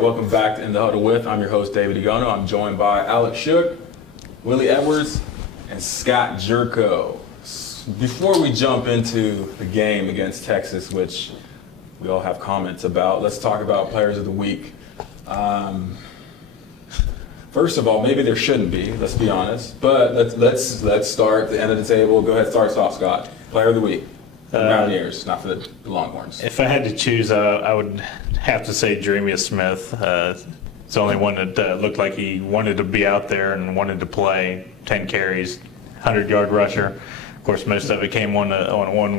Welcome back to In the Huddle with. I'm your host, David Egono. I'm joined by Alex Shook, Willie Edwards, and Scott Jerko. Before we jump into the game against Texas, which we all have comments about, let's talk about Players of the Week. First of all, maybe there shouldn't be, let's be honest. But let's start at the end of the table. Go ahead, start us off, Scott. Player of the Week. Mountaineers, not for the Longhorns. If I had to choose, I would have to say Jeremiah Smith. It's the only one that looked like he wanted to be out there and wanted to play. 10 carries, 100-yard rusher. Of course, most of it came on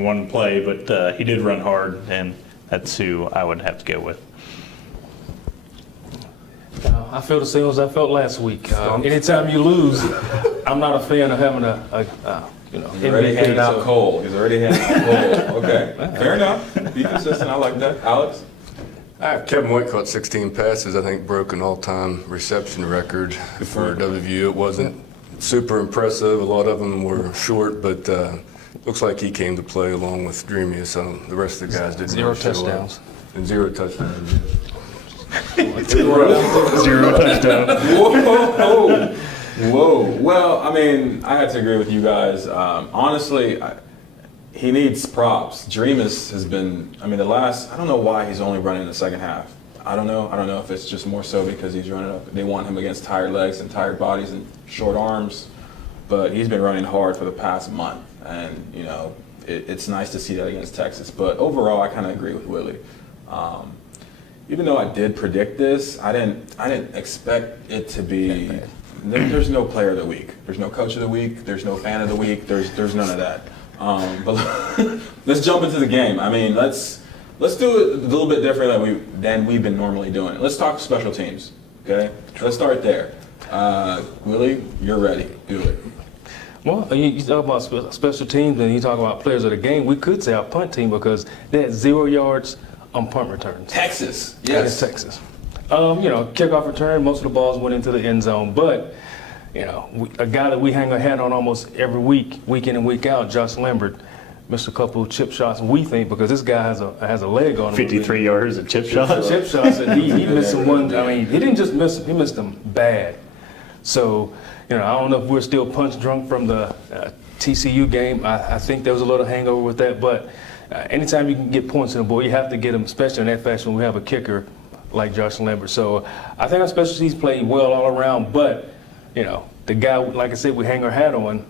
one play, but he did run hard, and that's who I would have to go with. I feel the same as I felt last week. Anytime you lose, I'm not a fan of having He's already handing out cold. Okay, fair enough. Be consistent. I like that. Alex? Kevin White caught 16 passes. I think broke an all-time reception record for WVU. It wasn't super impressive. A lot of them were short, but looks like he came to play along with Dreamy. So the rest of the guys didn't. Zero touchdowns. And 0 touchdowns. Zero touchdowns. Whoa. Well, I mean, I had to agree with you guys. Honestly, he needs props. Dreamus has been, I don't know why he's only running in the second half. I don't know if it's just more so because he's running up. They want him against tired legs and tired bodies and short arms. But he's been running hard for the past month. And, it's nice to see that against Texas. But overall, I kind of agree with Willie. Even though I did predict this, I didn't expect it to be. There's no player of the week. There's no coach of the week. There's no fan of the week. There's none of that. But let's jump into the game. I mean, let's do it a little bit different than we've been normally doing it. Let's talk special teams. Okay, let's start there. Willie, you're ready. Do it. Well, you talk about special teams and you talk about players of the game. We could say our punt team because they had 0 yards on punt returns. Texas, yes. Texas. Kickoff return, most of the balls went into the end zone. But, a guy that we hang our hat on almost every week in and week out, Josh Lambert, missed a couple chip shots, we think, because this guy has a leg on him. 53 yards of chip shots. Chip shots, and he missed them one. I mean, he didn't just miss them; he missed them bad. So, I don't know if we're still punch drunk from the TCU game. I think there was a little hangover with that. But anytime you can get points in the board, you have to get them, especially in that fashion when we have a kicker like Josh Lambert. So I think our special teams played well all around. But, the guy, like I said, we hang our hat on,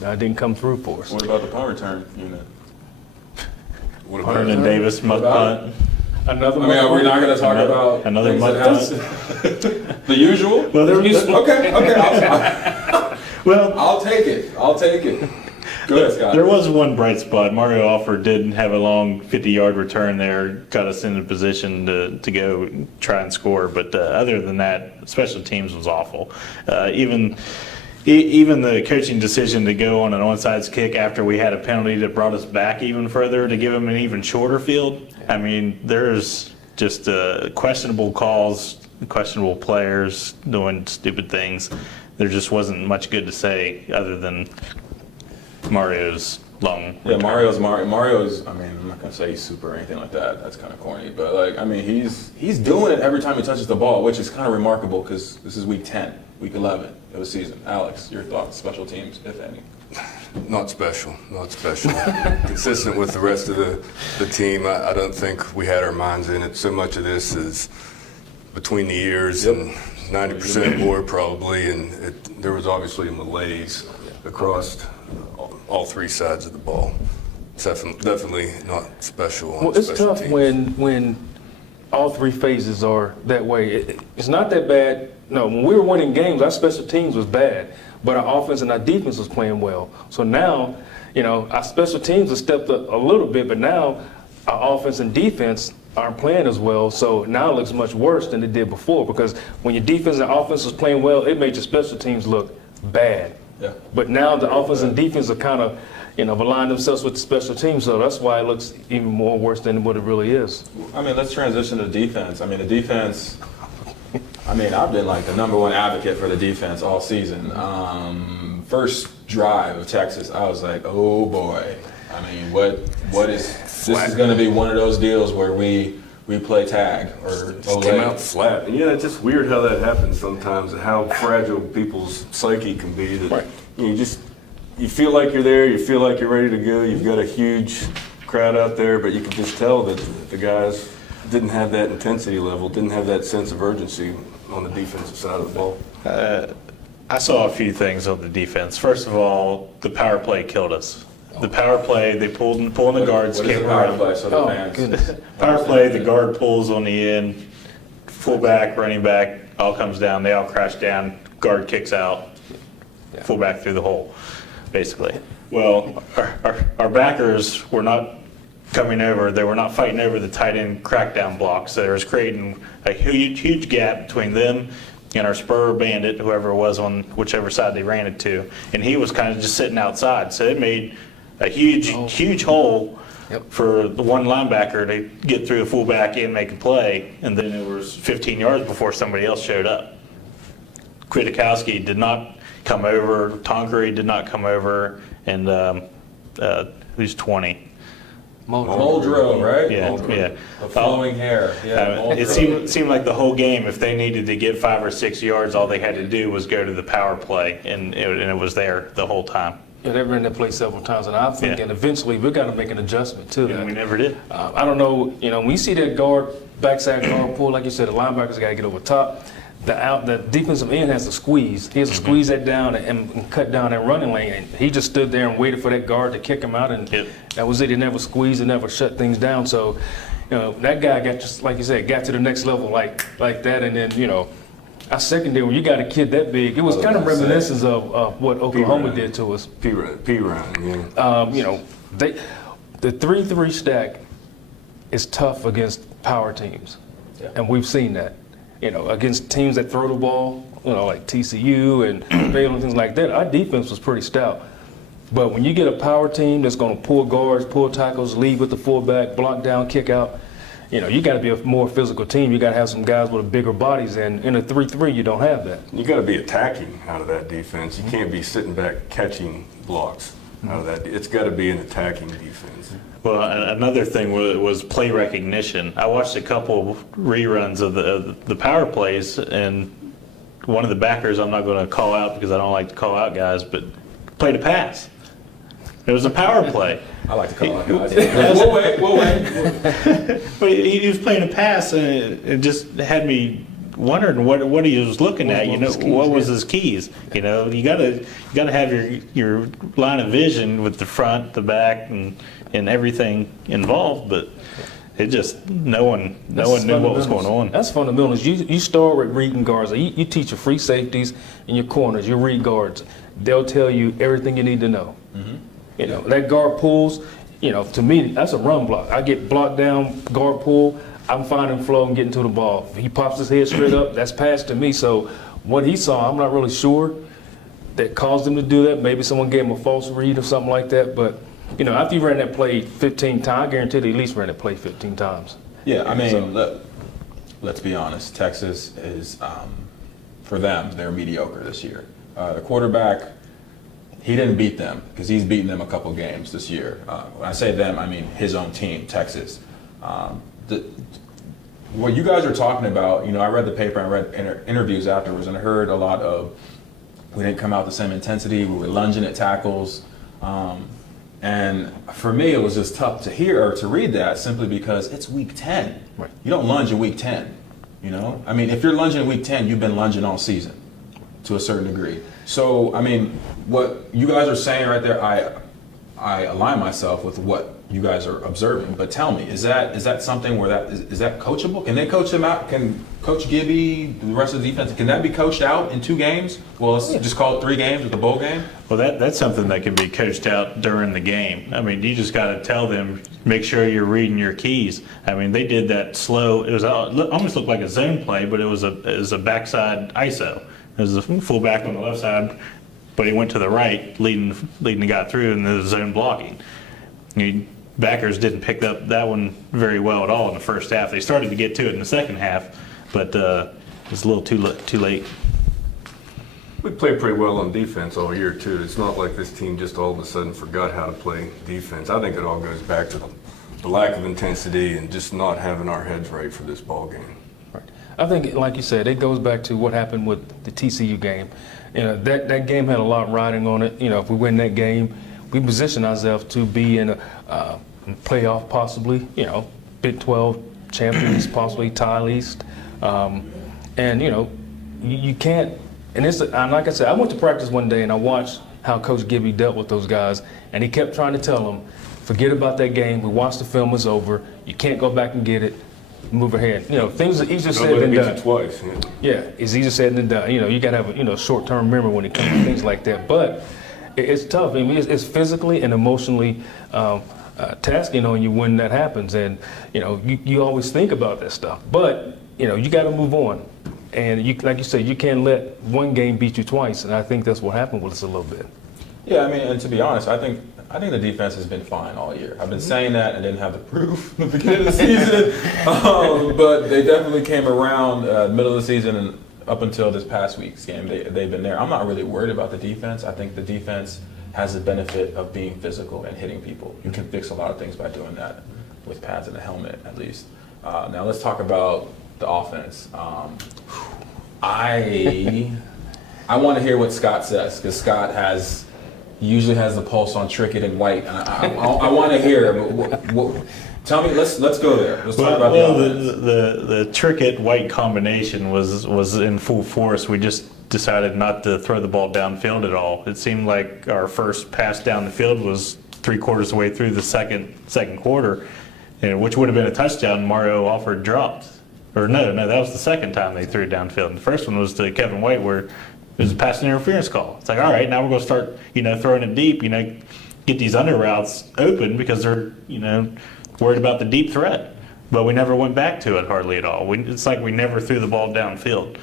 didn't come through for us. What about the punt return unit? What about Hernan Davis, mud punt. Another we're not going to talk about another mud punt. The usual? Well, Okay. well, I'll take it. Go ahead, Scott. there was one bright spot. Mario Alford did have a long 50-yard return there, got us in a position to go try and score. But other than that, special teams was awful. Even the coaching decision to go on an onside kick after we had a penalty that brought us back even further to give them an even shorter field. I mean, there's just questionable calls, questionable players doing stupid things. There just wasn't much good to say other than Mario's long return. Mario's. I'm not gonna say he's super or anything like that. That's kind of corny, but he's doing it every time he touches the ball, which is kind of remarkable because this is week 10, week 11 of the season. Alex, your thoughts? Special teams, if any? Not special. Consistent with the rest of the team. I don't think we had our minds in it. So much of this is between the ears and 90% more probably, and there was obviously a malaise across all three sides of the ball. Definitely not special on Well, it's special tough teams. when all three phases are that way. It's not that bad. No, when we were winning games, our special teams was bad, but our offense and our defense was playing well. So now, our special teams have stepped up a little bit, but now our offense and defense aren't playing as well. So now it looks much worse than it did before because when your defense and offense was playing well, it made your special teams look bad. Yeah. But now the offense and defense are kind of, aligned themselves with the special teams, so that's why it looks even more worse than what it really is. Let's transition to defense. The defense, I've been like the number one advocate for the defense all season. First drive of Texas, I was like, oh boy. What is, this is going to be one of those deals where we we play tag or Just came out flat. And yeah, it's just weird how that happens sometimes, and how fragile people's psyche can be. That Right. you feel like you're there, you feel like you're ready to go. You've got a huge crowd out there, but you can just tell that the guys didn't have that intensity level, didn't have that sense of urgency on the defensive side of the ball. I saw a few things on the defense. First of all, the power play killed us. The power play, they pulling the guards, What is came the power around. play so the Oh, fans? goodness. Power play, the guard pulls on the end, fullback, running back, all comes down, they all crash down, guard kicks out, fullback through the hole, basically. Well, our backers were not coming over, they were not fighting over the tight end crackdown blocks. So there was creating a huge gap between them and our spur bandit, whoever it was on whichever side they ran it to. And he was kind of just sitting outside. So it made a huge hole for the one linebacker to get through the fullback and make a play. And then it was 15 yards before somebody else showed up. Kwiatkowski did not come over, Tonkery did not come over, and who's 20? Muldrow, right? Yeah, yeah. The flowing hair. Yeah, It Muldrow. seemed like the whole game, if they needed to get 5 or 6 yards, all they had to do was go to the power play, and it was there the whole time. Yeah, they ran that play several times, and I'm thinking eventually we've got to make an adjustment to that. And we never did. I don't know, when you see that backside guard pull, like you said, the linebackers got to get over top. The defensive end has to squeeze. He has to squeeze that down and cut down that running lane. And he just stood there and waited for that guard to kick him out, and that was it. He never squeezed and never shut things down. So, that guy got, just like you said, got to the next level like that. And then, our secondary, when you got a kid that big, it was kind of reminiscent of what Oklahoma did to us. P round, yeah. The 3-3 stack is tough against power teams, and we've seen that. Against teams that throw the ball, like TCU and Baylor and things like that, our defense was pretty stout. But when you get a power team that's going to pull guards, pull tackles, lead with the fullback, block down, kick out, you got to be a more physical team. You got to have some guys with bigger bodies, and in a 3-3, you don't have that. You got to be attacking out of that defense. You can't be sitting back catching blocks out of that. It's got to be an attacking defense. Well, another thing was play recognition. I watched a couple reruns of the power plays, and one of the backers, I'm not going to call out because I don't like to call out guys, but played a pass. It was a power play. I like to call it guys. We'll wait. But he was playing a pass, and it just had me wondering what he was looking at. What was his keys? You gotta have your line of vision with the front, the back, and everything involved. But it just no one knew what was going on. That's fundamentals. You start with reading guards. You teach your free safeties and your corners. You read guards. They'll tell you everything you need to know. That guard pulls. To me, that's a run block. I get blocked down, guard pull. I'm finding flow and getting to the ball. If he pops his head straight up, that's pass to me. So what he saw, I'm not really sure that caused him to do that. Maybe someone gave him a false read or something like that. But, after you ran that play 15 times, I guarantee they at least ran that play 15 times. Yeah, I mean, let's be honest. Texas is, for them, they're mediocre this year. The quarterback, he didn't beat them because he's beaten them a couple games this year. When I say them, I mean his own team, Texas. What you guys are talking about, I read the paper and read interviews afterwards, and I heard a lot of, we didn't come out the same intensity, we were lunging at tackles. And for me, it was just tough to hear or to read that simply because it's week 10. Right. You don't lunge in week 10, I mean, if you're lunging in week 10, you've been lunging all season to a certain degree. So, I mean, what you guys are saying right there, I align myself with what you guys are observing, but tell me, is that something where is that coachable? Can they coach them out? Can Coach Gibby, the rest of the defense, can that be coached out in 2 games? Well, let's just call it 3 games with the bowl game. Well, that's something that can be coached out during the game. I mean, you just got to tell them, make sure you're reading your keys. I mean, they did that slow. It almost looked like a zone play, but it was a backside ISO. It was a fullback on the left side, but he went to the right, leading the guy through, and the zone blocking. Backers didn't pick up that one very well at all in the first half. They started to get to it in the second half, but it's a little too late. We played pretty well on defense all year, too. It's not like this team just all of a sudden forgot how to play defense. I think it all goes back to the the lack of intensity and just not having our heads right for this ball game. Right. I think, like you said, it goes back to what happened with the TCU game. You know, that game had a lot riding on it. You know, if we win that game, we position ourselves to be in a playoff possibly, you know, Big 12 champions, possibly tie East. And, you know, you can't, and like I said, I went to practice one day and I watched how Coach Gibby dealt with those guys, and he kept trying to tell them, forget about that game, we watched the film, it's over, you can't go back and get it, move ahead. You know, things are easier said than done. Twice. Yeah, it's easier said than done. You know, you got to have a short-term memory when it comes to things like that. But it's tough. I mean, it's physically and emotionally tasking on you when that happens. And, you know, you always think about that stuff. But, you know, you got to move on. And like you said, you can't let one game beat you twice. And I think that's what happened with us a little bit. Yeah, I mean, and to be honest, I think the defense has been fine all year. I've been saying that and didn't have the proof in the beginning of the season, but they definitely came around middle of the season and up until this past week's game. They've been there. I'm not really worried about the defense. I think the defense has the benefit of being physical and hitting people. You can fix a lot of things by doing that with pads and a helmet, at least. Now let's talk about the offense. I want to hear what Scott says, because Scott usually has the pulse on Trickett and White. And I want to hear. Tell me. Let's go there. Let's talk about the offense. The Trickett White combination was in full force. We just decided not to throw the ball downfield at all. It seemed like our first pass down the field was 3/4 of the way through the second quarter, which would have been a touchdown. Mario Alford dropped. Or no, that was the second time they threw it downfield. And the first one was to Kevin White, where it was a pass interference call. It's like, all right, now we're going to start, throwing it deep, get these under routes open because they're, worried about the deep threat. But we never went back to it hardly at all. It's like we never threw the ball downfield.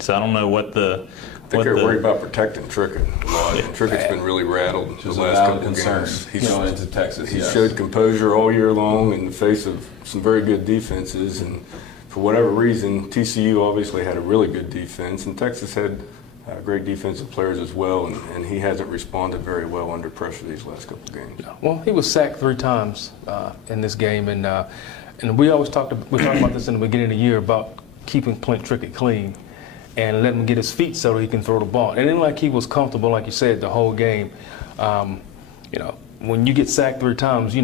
So I don't know what the... I think they're worried about protecting Trickett a lot. Yeah. Trickett's been really rattled the last couple of games. He's going into Texas. He showed composure all year long in the face of some very good defenses, and for whatever reason, TCU obviously had a really good defense, and Texas had great defensive players as well, and he hasn't responded very well under pressure these last couple of games. Well, he was sacked 3 times in this game, and we talked about this in the beginning of the year about keeping Clint Trickett clean and letting him get his feet so that he can throw the ball. And then, like, he was comfortable, like you said, the whole game. When you get sacked 3 times,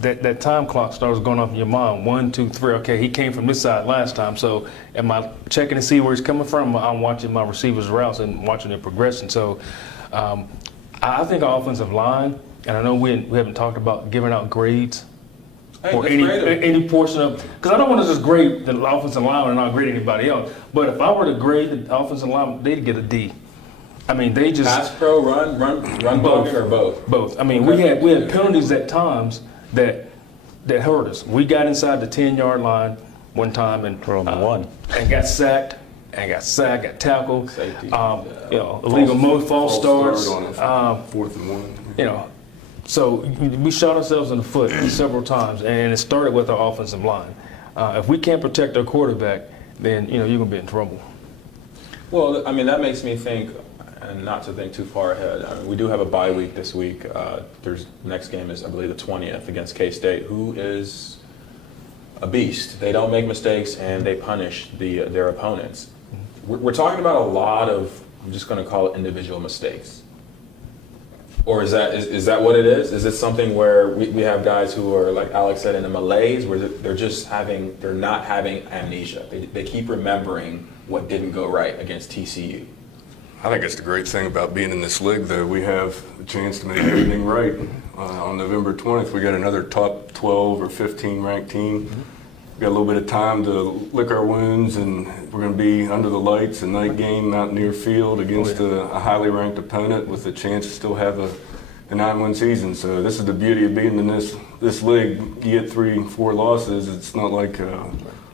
that time clock starts going off in your mind. 1, 2, 3. Okay, he came from this side last time, so am I checking to see where he's coming from? I'm watching my receivers' routes and watching their progression. So I think our offensive line, and I know we haven't talked about giving out grades or any portion of, because I don't want to just grade the offensive line and not grade anybody else. But if I were to grade the offensive line, they'd get a D. I mean, they just pass pro, run blocking, or both. Both. I mean, okay. we had penalties at times that hurt us. We got inside the 10-yard line one time and got sacked, got tackled. Safety. Illegal false starts. On 4th and 1. So we shot ourselves in the foot several times, and it started with our offensive line. If we can't protect our quarterback, then you're gonna be in trouble. Well, I mean, that makes me think, and not to think too far ahead. I mean, we do have a bye week this week. Next game is, I believe, the 20th against K-State, who is a beast. They don't make mistakes and they punish their opponents. We're talking about a lot of, I'm just going to call it individual mistakes. Or is that what it is? Is it something where we have guys who are, like Alex said, in a malaise, where they're not having amnesia. They keep remembering what didn't go right against TCU. I think it's the great thing about being in this league, though. We have a chance to make everything right. On November 20th, we got another top 12 or 15 ranked team. We got a little bit of time to lick our wounds, and we're going to be under the lights, a night game out near field against a highly ranked opponent with a chance to still have a 9-win season. So this is the beauty of being in this league. You get 3-4 losses. It's not like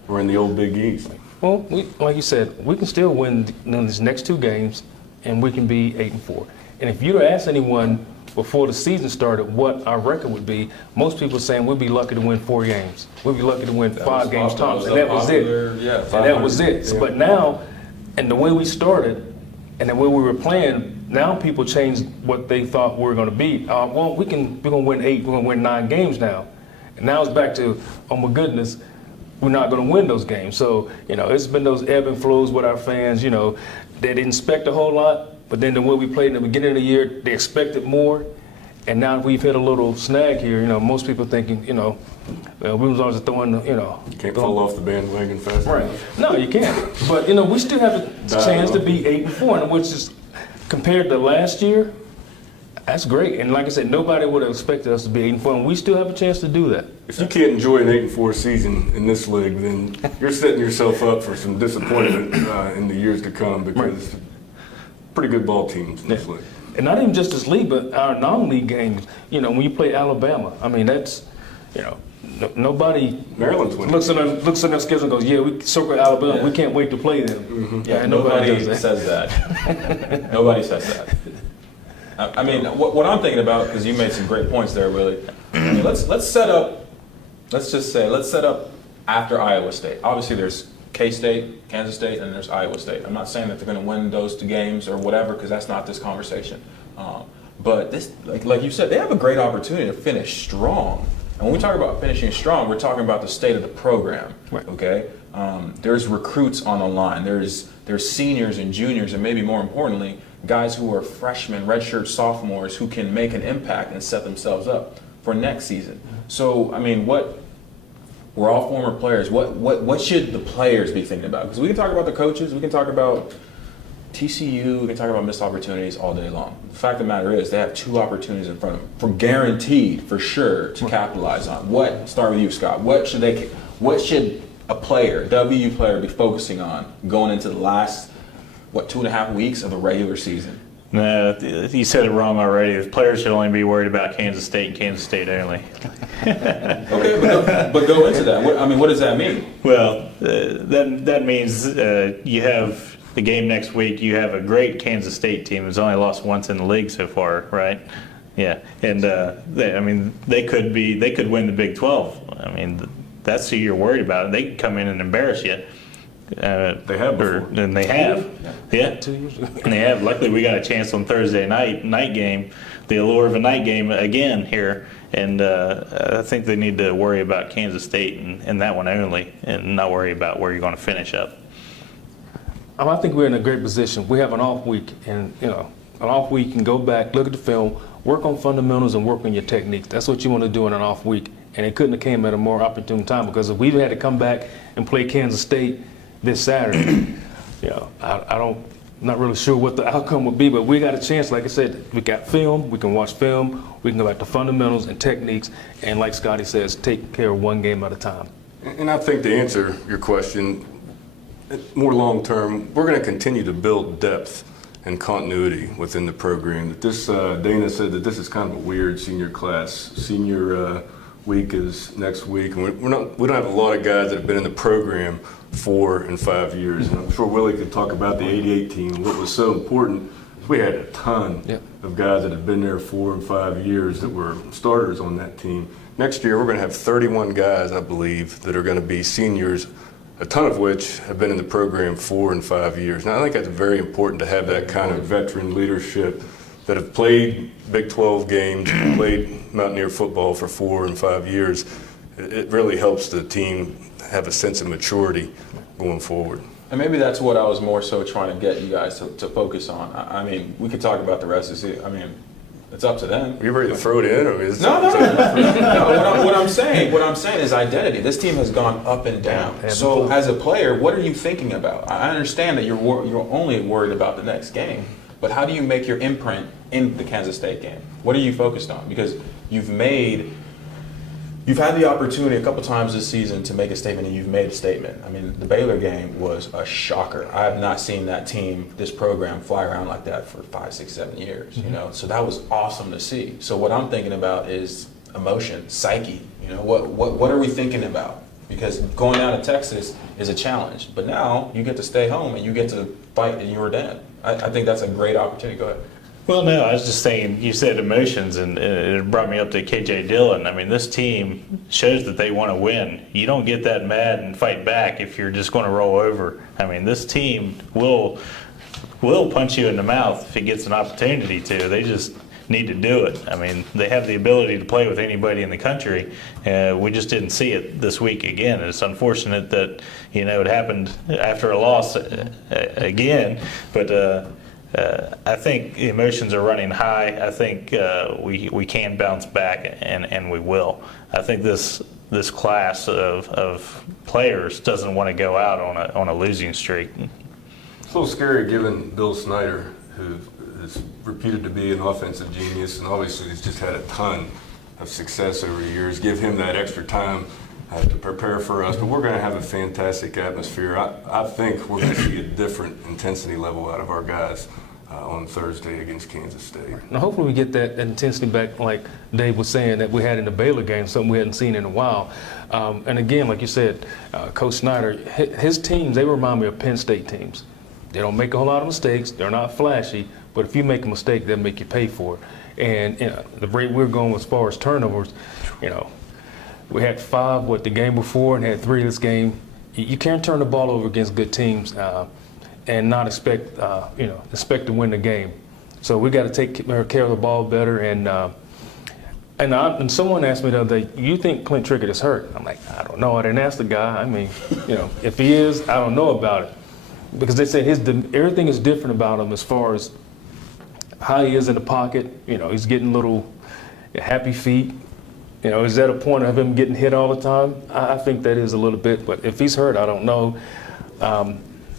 we're in the old Big East. Well, like you said, we can still win these next 2 games, and we can be 8-4. And if you'd asked anyone before the season started what our record would be, most people are saying we'd be lucky to win 4 games. We'd be lucky to win 5 games tops, and that was it. Yeah, and that was it. Yeah. But now, and the way we started, and the way we were playing, now people changed what they thought we were going to be. We're going to win 8, we're going to win 9 games now. And now it's back to, oh my goodness, we're not going to win those games. So, it's been those ebb and flows with our fans. They didn't expect a whole lot, but then the way we played in the beginning of the year, they expected more. And now we've hit a little snag here. most people thinking, we was always throwing, You can't fall off the bandwagon fast Right. enough. No, you can't. But, we still have a chance to be 8-4, which is, compared to last year, that's great. And like I said, nobody would have expected us to be 8-4, and we still have a chance to do that. If you can't enjoy an 8-4 season in this league, then you're setting yourself up for some disappointment in the years to come, because pretty good ball teams in this league. And not even just this league, but our non-league games. When you play Alabama, I mean, that's, nobody Maryland's winning. looks at their schedule and goes, yeah, we circle Alabama. Yeah. We can't wait to play them. Yeah, And nobody does that. says that. Nobody says that. I mean, what I'm thinking about, because you made some great points there, Willie. I mean, let's set up after Iowa State. Obviously, there's K-State, Kansas State, and there's Iowa State. I'm not saying that they're going to win those two games or whatever, because that's not this conversation. But this, like you said, they have a great opportunity to finish strong. And when we talk about finishing strong, we're talking about the state of the program. Right. Okay, there's recruits on the line. There's seniors and juniors, and maybe more importantly, guys who are freshmen, redshirt sophomores who can make an impact and set themselves up for next season. So, I mean, we're all former players. What should the players be thinking about? Because we can talk about the coaches, we can talk about TCU, we can talk about missed opportunities all day long. The fact of the matter is they have two opportunities in front of them, for guaranteed, for sure, to capitalize on. Start with you, Scott. What should a player, WVU player, be focusing on going into the last 2.5 weeks of the regular season? No, you said it wrong already. The players should only be worried about Kansas State and Kansas State only. Okay, but go into that. What does that mean? Well, that means you have the game next week. You have a great Kansas State team who's only lost once in the league so far, right? Yeah, and they could win the Big 12. I mean, that's who you're worried about. They can come in and embarrass you. They have before. And they have. Yeah. 2 years ago. And they have. Luckily, we got a chance on Thursday night game, the allure of a night game again here. And I think they need to worry about Kansas State and that one only, and not worry about where you're going to finish up. I think we're in a great position. We have an off week, and an off week you can go back, look at the film, work on fundamentals, and work on your techniques. That's what you want to do in an off week. And it couldn't have came at a more opportune time, because if we had to come back and play Kansas State this Saturday, not really sure what the outcome would be, but we got a chance. Like I said, we got film, we can watch film, we can go back to fundamentals and techniques, and like Scotty says, take care of one game at a time. And I think to answer your question, more long term, we're going to continue to build depth and continuity within the program. Dana said that this is kind of a weird senior class. Senior week is next week, and we don't have a lot of guys that have been in the program 4 and 5 years. And I'm sure Willie could talk about the '88 team. What was so important is we had a ton of guys that have been there 4 and 5 years that were starters on that team. Next year, we're going to have 31 guys, I believe, that are going to be seniors, a ton of which have been in the program 4 and 5 years. Now, I think that's very important to have that kind of veteran leadership that have played Big 12 games, played Mountaineer football for 4 and 5 years. It really helps the team have a sense of maturity going forward. And maybe that's what I was more so trying to get you guys to focus on. I mean, we could talk about the rest of the season. I mean, it's up to them. Are you ready to throw it in? Or is No. What I'm saying is identity. This team has gone up and down. So as a player, what are you thinking about? I understand that you're only worried about the next game, but how do you make your imprint in the Kansas State game? What are you focused on? Because you've had the opportunity a couple times this season to make a statement, and you've made a statement. I mean, the Baylor game was a shocker. I have not seen that team, this program, fly around like that for 5, 6, 7 years. Mm-hmm. So that was awesome to see. So what I'm thinking about is emotion, psyche. What are we thinking about? Because going down to Texas is a challenge, but now you get to stay home and you get to fight in your den. I think that's a great opportunity. Go ahead. Well, no, I was just saying, you said emotions, and it brought me up to KJ Dillon. I mean, this team shows that they want to win. You don't get that mad and fight back if you're just going to roll over. I mean, this team will punch you in the mouth if it gets an opportunity to. need to do it. I mean, they have the ability to play with anybody in the country. We just didn't see it this week again. It's unfortunate that, it happened after a loss again, but I think emotions are running high. I think we can bounce back, and we will. I think this class of players doesn't want to go out on a losing streak. It's a little scary given Bill Snyder, who is reputed to be an offensive genius, and obviously he's just had a ton of success over the years. Give him that extra time to prepare for us, but we're going to have a fantastic atmosphere. I think we're going to see a different intensity level out of our guys on Thursday against Kansas State. Now, hopefully we get that intensity back, like Dave was saying, that we had in the Baylor game, something we hadn't seen in a while. And again, like you said, Coach Snyder, his teams, they remind me of Penn State teams. They don't make a whole lot of mistakes. They're not flashy, but if you make a mistake, they'll make you pay for it. And the rate we're going as far as turnovers, we had 5 the game before and had 3 this game. You can't turn the ball over against good teams and not expect to win the game. So we got to take care of the ball better. And someone asked me the other day, "You think Clint Trickett is hurt?" I'm like, I don't know. I didn't ask the guy. I mean, if he is, I don't know about it, because they said everything is different about him as far as how he is in the pocket. He's getting little happy feet. Is that a point of him getting hit all the time? I think that is a little bit, but if he's hurt, I don't know.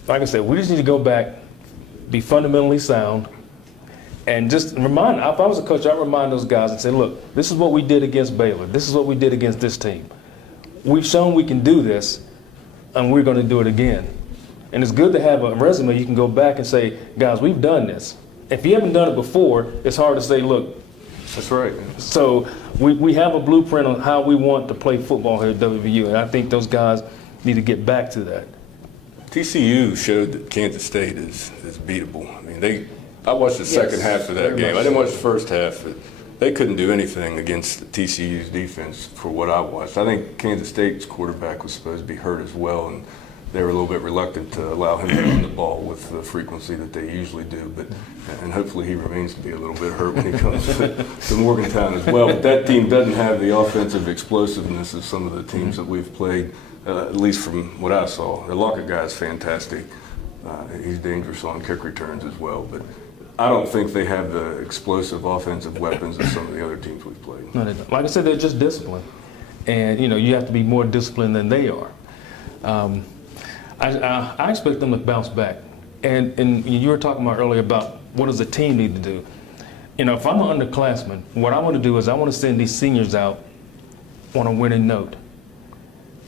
Like I said, we just need to go back, be fundamentally sound, and just remind. If I was a coach, I'd remind those guys and say, look, this is what we did against Baylor. This is what we did against this team. We've shown we can do this, and we're going to do it again. And it's good to have a resume you can go back and say, guys, we've done this. If you haven't done it before, it's hard to say, look. That's right. So we have a blueprint on how we want to play football here at WVU, and I think those guys need to get back to that. TCU showed that Kansas State is beatable. I mean, I watched the second half of that game. I didn't watch the first half. But they couldn't do anything against TCU's defense for what I watched. I think Kansas State's quarterback was supposed to be hurt as well, and they were a little bit reluctant to allow him to run the ball with the frequency that they usually do. And hopefully he remains to be a little bit hurt when he comes to Morgantown as well. But that team doesn't have the offensive explosiveness of some of the teams that we've played. At least from what I saw. The Lockett guy is fantastic. He's dangerous on kick returns as well. But I don't think they have the explosive offensive weapons of some of the other teams we've played. No, they don't. Like I said, they're just disciplined. And, you have to be more disciplined than they are. I expect them to bounce back. And you were talking about earlier about what does the team need to do. If I'm an underclassman, what I want to do is I want to send these seniors out on a winning note.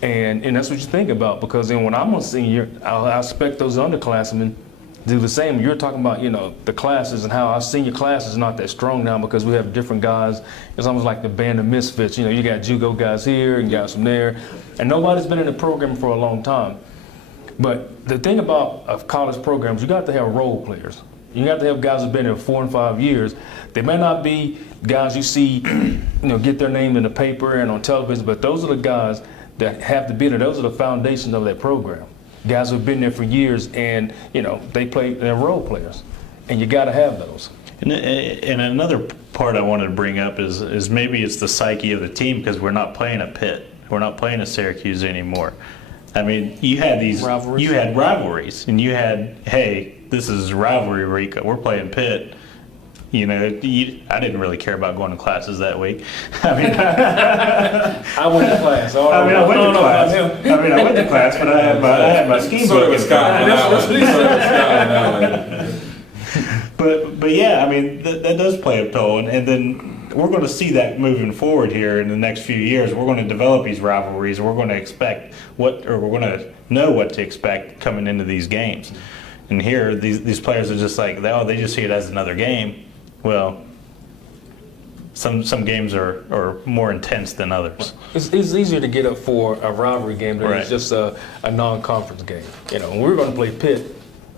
And that's what you think about, because then when I'm a senior, I expect those underclassmen to do the same. You're talking about, the classes and how our senior class is not that strong now because we have different guys. It's almost like the band of misfits. You got JUCO guys here and guys from there, and nobody's been in the program for a long time. But the thing about college programs, you got to have role players. You got to have guys who've been there 4 and 5 years. They may not be guys you see, get their name in the paper and on television, but those are the guys that have to be there. Those are the foundations of that program. Guys who've been there for years, and they're role players, and you got to have those. And another part I wanted to bring up is maybe it's the psyche of the team, because we're not playing at Pitt, we're not playing at Syracuse anymore. I mean, you had rivalries, and you had, hey, this is rivalry week. We're playing Pitt. I didn't really care about going to classes that week. I mean, I went to class. I went to class, but I had my ski book. But yeah, I mean, that does play a toll, and then we're going to see that moving forward here in the next few years. We're going to develop these rivalries. We're going to expect we're going to know what to expect coming into these games. And here, these players are just like, they just see it as another game. Well, some games are more intense than others. It's easier to get up for a rivalry game than Right. it's just a non-conference game. When we were going to play Pitt,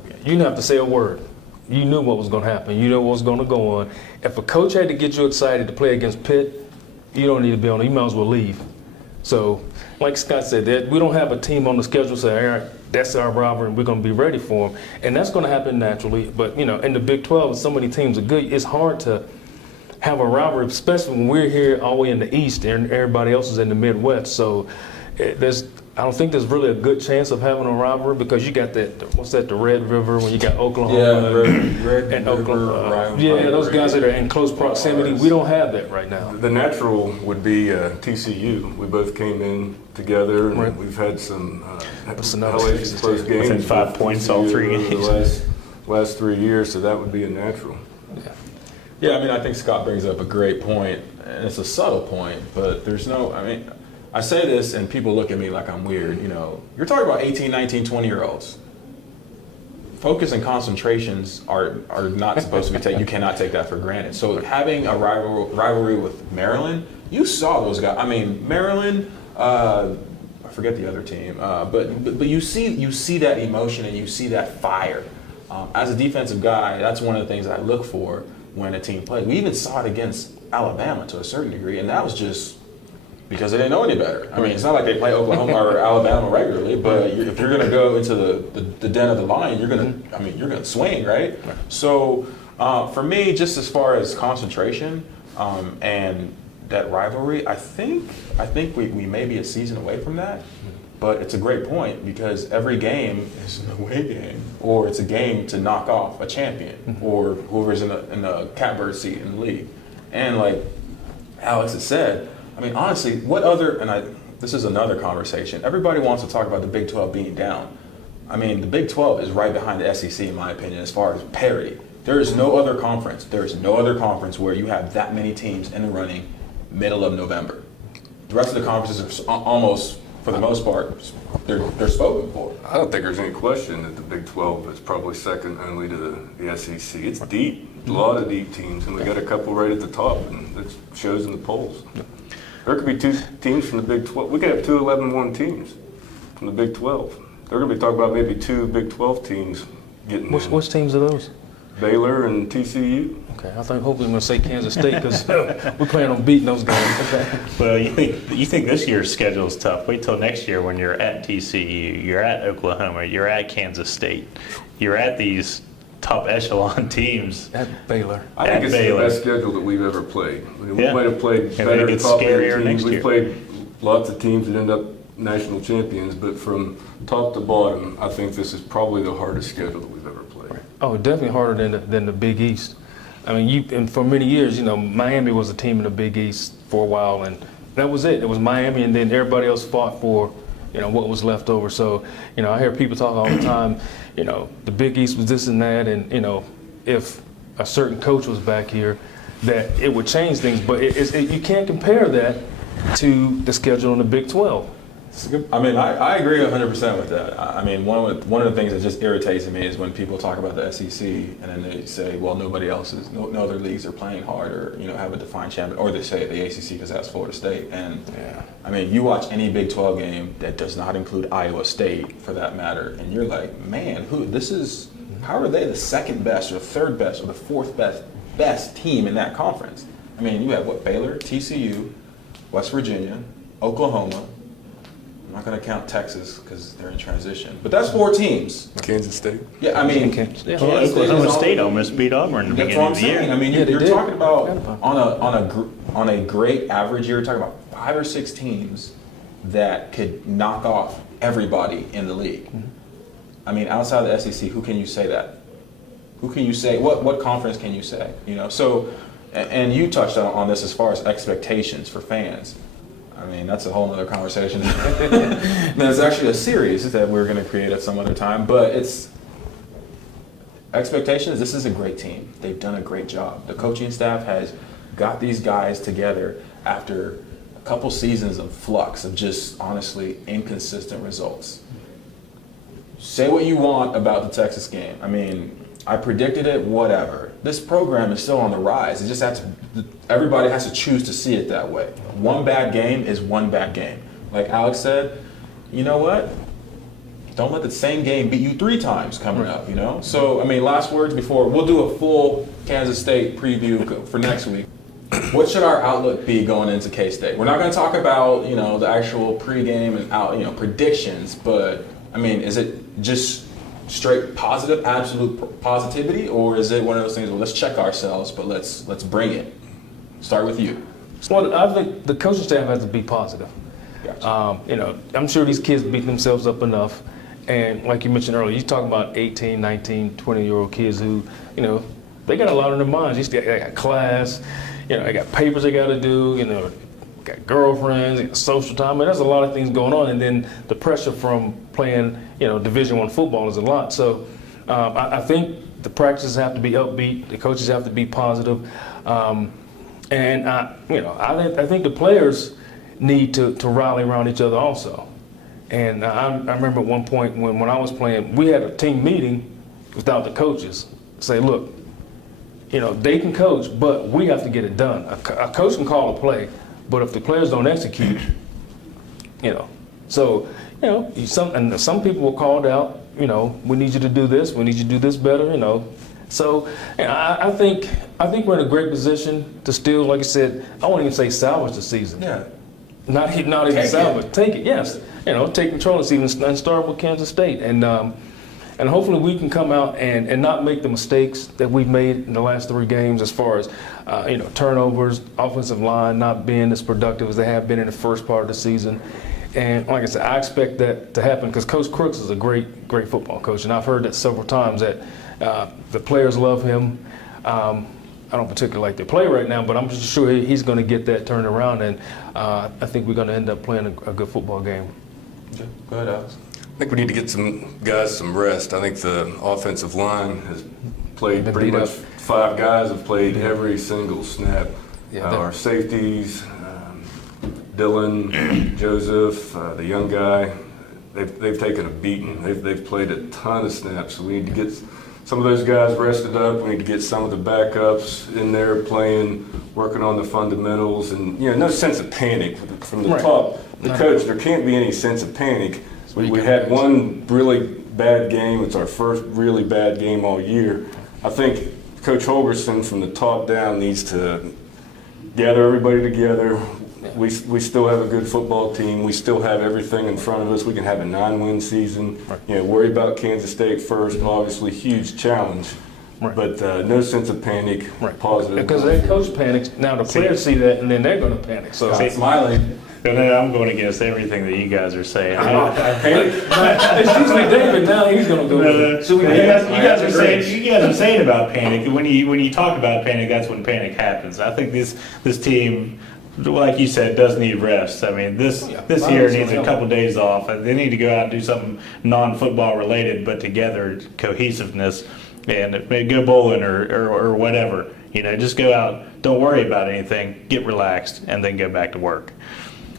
you didn't have to say a word. You knew what was going to happen. You knew what was going to go on. If a coach had to get you excited to play against Pitt, you don't need to be on it. You might as well leave. So, like Scott said, we don't have a team on the schedule say, all right, that's our rivalry, and we're going to be ready for them. And that's going to happen naturally. But, in the Big 12, so many teams are good. It's hard to have a rivalry, especially when we're here all the way in the East and everybody else is in the Midwest. So I don't think there's really a good chance of having a rivalry because you got that, what's that, the Red River, when you got Oklahoma Red and River Oklahoma. rivalry. Yeah, those guys that are in close proximity. We don't have that right now. The natural would be TCU. We both came in together, and Right. we've had some another hellacious close games. Within 5 points all 3 over games. the last 3 years, so that would be a natural. Yeah, I mean, I think Scott brings up a great point, and it's a subtle point, but there's no, I mean, I say this and people look at me like I'm weird, you know. You're talking about 18, 19, 20-year-olds. Focus and concentrations are not supposed to be taken. You cannot take that for granted. So having a rivalry with Maryland, you saw those guys. I mean, Maryland, I forget the other team, but you see that emotion and you see that fire. As a defensive guy, that's one of the things I look for when a team plays. We even saw it against Alabama to a certain degree, and that was just because they didn't know any better. I mean, it's not like they play Oklahoma or Alabama regularly, but if you're going to go into the den of the lion, you're going to swing, right? So for me, just as far as concentration and that rivalry, I think we may be a season away from that. But it's a great point because every game is an away game, or it's a game to knock off a champion or whoever's in the catbird seat in the league. And like Alex has said, I mean, honestly, this is another conversation. Everybody wants to talk about the Big 12 being down. I mean, the Big 12 is right behind the SEC, in my opinion, as far as parity. There is no other conference. There is no other conference where you have that many teams in the running middle of November. The rest of the conferences are almost, for the most part, they're spoken for. I don't think there's any question that the Big 12 is probably second only to the SEC. It's deep, a lot of deep teams, and we got a couple right at the top, and that shows in the polls. There could be 2 teams from the Big 12. We could have 2 11-1 teams from the Big 12. They're going to be talking about maybe 2 Big 12 teams getting in. Which teams are those? Baylor and TCU. Okay, I think hopefully I'm going to say Kansas State because we plan on beating those guys. Okay. Well, you think this year's schedule is tough. Wait till next year when you're at TCU, you're at Oklahoma, you're at Kansas State, you're at these top echelon teams. At Baylor. I think it's Baylor. the best schedule that we've ever played. I mean, we Yeah. might have played And better it gets top scarier 8 teams. next We year. played lots of teams that end up national champions, but from top to bottom, I think this is probably the hardest schedule that we've ever played. Oh, definitely harder than the Big East. I mean, and for many years, you know, Miami was a team in the Big East for a while, and that was it. It was Miami, and then everybody else fought for, you know, what was left over. So, you know, I hear people talk all the time, you know, the Big East was this and that, and, you know, if a certain coach was back here, that it would change things. But you can't compare that to the schedule in the Big 12. I mean, I agree 100% with that. I mean, one of the things that just irritates me is when people talk about the SEC and then they say, well, no other leagues are playing hard or, you know, have a defined champion, or they say the ACC because that's Florida State. And I mean, you watch any Big 12 game that does not include Iowa State, for that matter, and you're like, man, how are they the second best or the third best or the fourth best team in that conference? I mean, you have Baylor, TCU, West Virginia, Oklahoma. I'm not going to count Texas because they're in transition. But that's 4 teams. Kansas State. Yeah, I mean, Kansas State. Oklahoma State almost beat Auburn in the that's beginning what I'm of the year. saying. I mean, Yeah, they you're did. talking about on a great average year, you're talking about 5 or 6 teams that could knock off everybody in the league. Mm-hmm. I mean, outside the SEC, who can you say that? Who can you say? What conference can you say? You know, so, and you touched on this as far as expectations for fans. I mean, that's a whole other conversation. There's actually a series that we're going to create at some other time, but it's expectations. This is a great team. They've done a great job. The coaching staff has got these guys together after a couple seasons of flux of just honestly inconsistent results. Say what you want about the Texas game. I mean, I predicted it, whatever. This program is still on the rise. It just everybody has to choose to see it that way. One bad game is one bad game. Like Alex said, you know what? Don't let the same game beat you 3 times coming up, you know? So, I mean, last words before, we'll do a full Kansas State preview for next week. What should our outlook be going into K-State? We're not going to talk about, you know, the actual pregame and predictions, but, I mean, is it just straight positive, absolute positivity, or is it one of those things where let's check ourselves, but let's bring it? Start with you. Well, I think the coaching staff has to be positive. Gotcha. I'm sure these kids beat themselves up enough. And like you mentioned earlier, you talk about 18, 19, 20-year-old kids who, they got a lot on their minds. They got class, they got papers they got to do, got girlfriends, they got social time. There's a lot of things going on. And then the pressure from playing, Division I football is a lot. So I think the practices have to be upbeat. The coaches have to be positive. And I think the players need to rally around each other also. And I remember at one point when I was playing, we had a team meeting without the coaches. Say, look, they can coach, but we have to get it done. A coach can call a play, but if the players don't execute, so some people were called out. We need you to do this. We need you to do this better. So I think we're in a great position to still, like I said, I won't even say salvage the season. Yeah. Not even salvage. Take it, yes. Take control of the season and start with Kansas State. And hopefully we can come out and not make the mistakes that we've made in the last 3 games as far as, turnovers, offensive line not being as productive as they have been in the first part of the season. And like I said, I expect that to happen because Coach Crooks is a great football coach. And I've heard that several times that the players love him. I don't particularly like the play right now, but I'm just sure he's going to get that turned around. And I think we're going to end up playing a good football game. Okay. Go ahead, Alex. I think we need to get some guys some rest. I think the offensive line has played Been pretty beat much. up. 5 guys have played every single snap. Yeah, Our safeties, Dylan, Joseph, the young guy, they've taken a beating. They've played a ton of snaps. So we need to get some of those guys rested up. We need to get some of the backups in there playing, working on the fundamentals, and no sense of panic from the Right. top. The coach, there can't be any sense of panic. We had one really bad game. It's our first really bad game all year. I think Coach Holgerson from the top down needs to gather everybody together. We still have a good football team. We still have everything in front of us. We can have a 9-win season. Worry about Kansas State first. Obviously, huge challenge. Right. But no sense of panic. Right. Positive. Because the coach panics, now the players see that, and then they're going to panic. So Stop smiling. And then I'm going against everything that you guys are saying. it's usually David. Now he's going to go. You guys are saying about panic. When you talk about panic, that's when panic happens. I think this team, like you said, does need rest. I mean, this year needs a couple days off. They need to go out and do something non-football related, but together, cohesiveness, and maybe go bowling or whatever. Just go out. Don't worry about anything. Get relaxed, and then go back to work.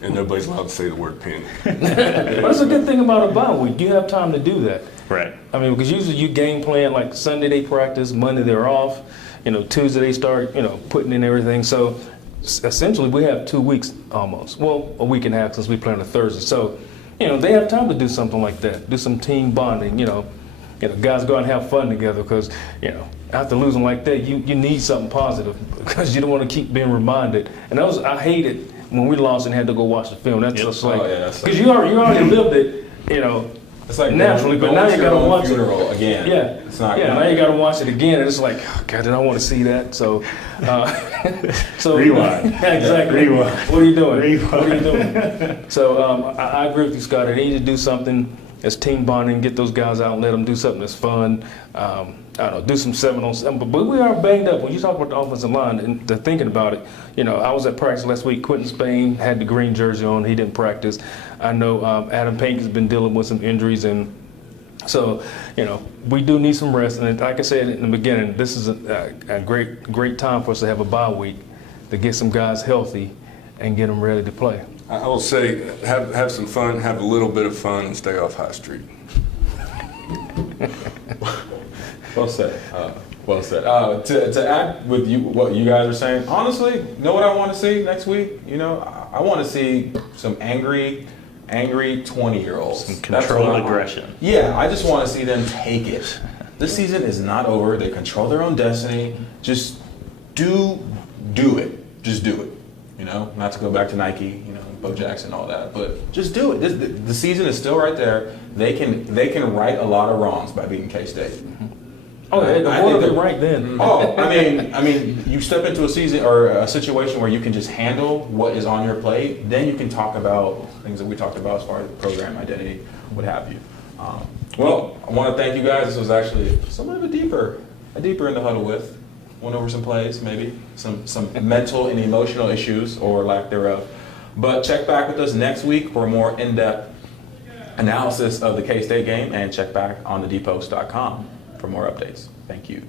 And nobody's allowed to say the word panic. That's a good thing about a bye week. You have time to do that. Right. I mean, because usually you game plan like Sunday they practice, Monday they're off, Tuesday they start, putting in everything. So essentially we have 2 weeks almost. Well, a week and a half since we play on a Thursday. So, they have time to do something like that, do some team bonding, guys go out and have fun together because, after losing like that, you need something positive because you don't want to keep being reminded. And I hate it when we lost and had to go watch the film. That's just like, because you already lived it, It's like naturally, but now you got to watch funeral it again. Yeah, It's not. now you got to watch it again, and it's like, oh, God, did I want to see that? So, Rewind. Exactly. Rewind. What are you doing? Rewind. What are you doing? So I agree with you, Scott. They need to do something as team bonding, get those guys out and let them do something that's fun. I don't know, do some 7-on-7. But we are banged up. When you talk about the offensive line and the thinking about it, I was at practice last week. Quentin Spain had the green jersey on. He didn't practice. I know Adam Pink has been dealing with some injuries. And so, we do need some rest. And like I said in the beginning, this is a great time for us to have a bye week to get some guys healthy and get them ready to play. I will say, have some fun, have a little bit of fun, and stay off High Street. Well said. Well said. To add with what you guys are saying, honestly, know what I want to see next week? I want to see some angry 20-year-olds. Some controlled aggression. Yeah, I just want to see them take it. This season is not over. They control their own destiny. Just do it. Just do it. Not to go back to Nike, Bo Jackson, all that, but just do it. The season is still right there. They can right a lot of wrongs by beating K-State. Oh, the I board think will be that- ranked then. Oh, I mean, you step into a season or a situation where you can just handle what is on your plate, then you can talk about things that we talked about as far as program identity, what have you. Well, I want to thank you guys. This was actually somewhat of a deeper in the huddle with. Went over some plays, maybe some mental and emotional issues or lack thereof. But check back with us next week for a more in-depth analysis of the K-State game, and check back on thedpost.com for more updates. Thank you.